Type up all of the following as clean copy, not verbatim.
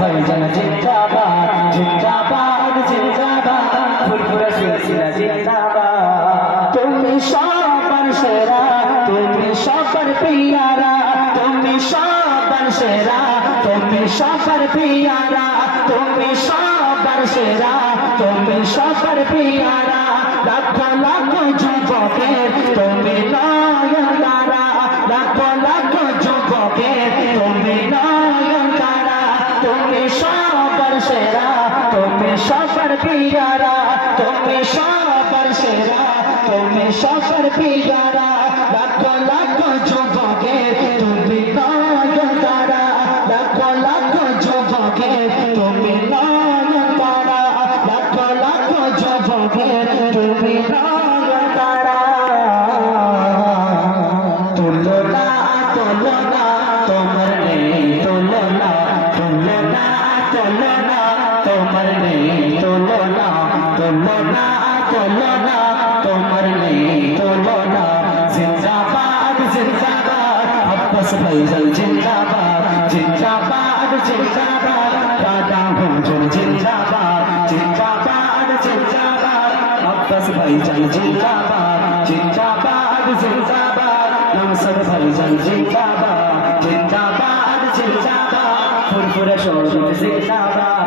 ভাইজান জিন্দাবাদ জিন্দাবাদ জিন্দাবাদ ফুরফুরা সিলসিলা জিন্দাবাদ তুমি সবার সেরা তুমি সবার পিয়ারা তুমি সবার সেরা তুমি সবার পিয়ারা তুমি সবার সেরা তুমি সবার পিয়ারা লাখো লাখো যুবকের তুমি নয়নতারা লাখো লাখো যুবকের তুমি নয়নতারা তুমি সবার সেরা তুমি সবার পিয়ারা তুমি সবার সেরা তুমি সবার পিয়ারা লাখো লাখো যুবকের তুমি নয়নতারা লাখো লাখো যুবকের তুমি নয়নতারা লাখো লাখো যুবকের তুমি নয়নতারা তুলনা তুলনা তোমার নেই তুলনা তুলনা তুলনা তোমার নেই তুলনা তুলনা তুলনা তোমার নেই তুলনা জিন্দাবাদ জিন্দাবাদ আব্বাস ভাইজান জিন্দাবাদ জিন্দাবাদ জিন্দাবাদ দাদা হুজুর জিন্দাবাদ জিন্দাবাদ জিন্দাবাদ আব্বাস ভাইজান জিন্দাবাদ জিন্দাবাদ জিন্দাবাদ নামসার ভাইজান জিন্দাবাদ জিন্দাবাদ জিন্দাবাদ ফুরফুরা শহীদ জিন্দাবাদ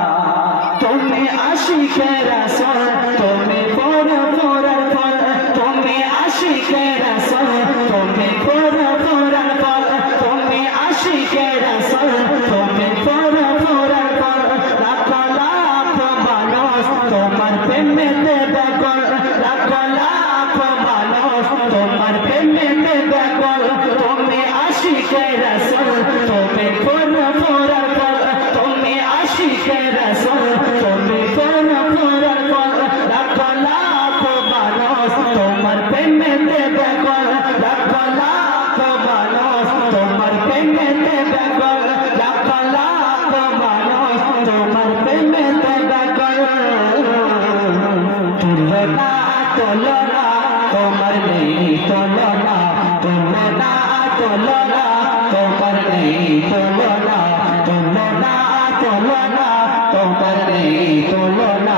তুমি আশিকে রাসূল তুমি ফুরফুরার ফল তুমি আশিকে রাসূল তুমি ফুরফুরার ফল তুমি আশিকে রাসূল তুমি ফুরফুরার ফল লাখো লাখো মানুষ তোমার প্রেমেতে বেকল লাখো লাখো মানুষ তোমার প্রেমেতে বেকল তুমি আশিকে রাসূল তুমি ফুরফুরার ফল তুমি আশিকে রাসূল তুমি ফুরফুরার ফল লাখো লাখো মানুষ তোমার প্রেমেতে বেকল লাখো লাখো মানুষ তোমার প্রেমেতে বেকল লাখো লাখো মানুষ তোমার প্রেমেতে বেকল তুলনা তুলনা তোমার নেই তুলনা তুলনা তুলনা তোমার নেই তুলনা তুলনা তুলনা তোমার নেই তুলনা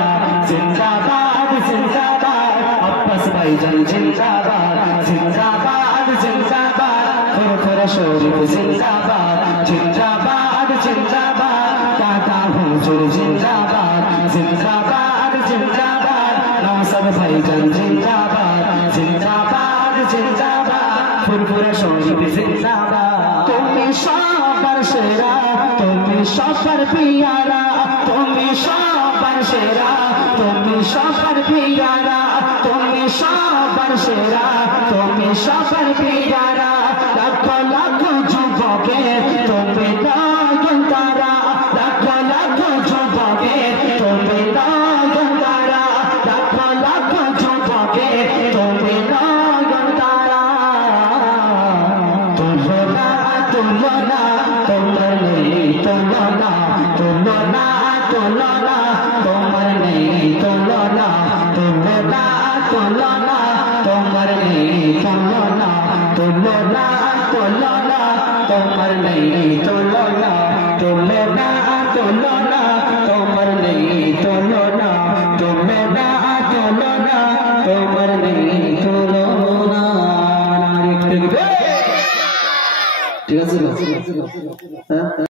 জিন্দাবাদ জিন্দাবাদ আব্বাস ভাইজান জিন্দাবাদ জিন্দাবাদ জিন্দাবাদ ফুরফুরা শরীফ জিন্দাবাদ জিন্দাবাদ জিন্দাবাদ দাদা হুজুর জিন্দাবাদ জিন্দাবাদ জিন্দাবাদ নামসার ভাইজান জিন্দাবাদ জিন্দাবাদ জিন্দাবাদ ফুরফুরা শরীফ জিন্দাবাদ তুমি সবার সেরা তুমি সবার পিয়ারা তুমি সবার সেরা তুমি সবার পিয়ারা তুমি সবার সেরা তুমি সবার পিয়ারা লাখো লাখো যুবকের তুমি নয়নতারা লাখো লাখো যুবকের তুমি নয়নতারা লাখো লাখো যুবকের তুমি নয়নতারা তুলনা তুলনা তোমার নেই তুলনা তুলনা তুলনা তোমার নেই তুলনা তুলনা তুলনা তোমার নেই তুলনা তুলনা তুলনা তোমার নেই তুলনা তুলনা তুলনা তোমার নেই তুলনা তুলনা তুলনা তোমার নেই তুলনা ঠিক আছে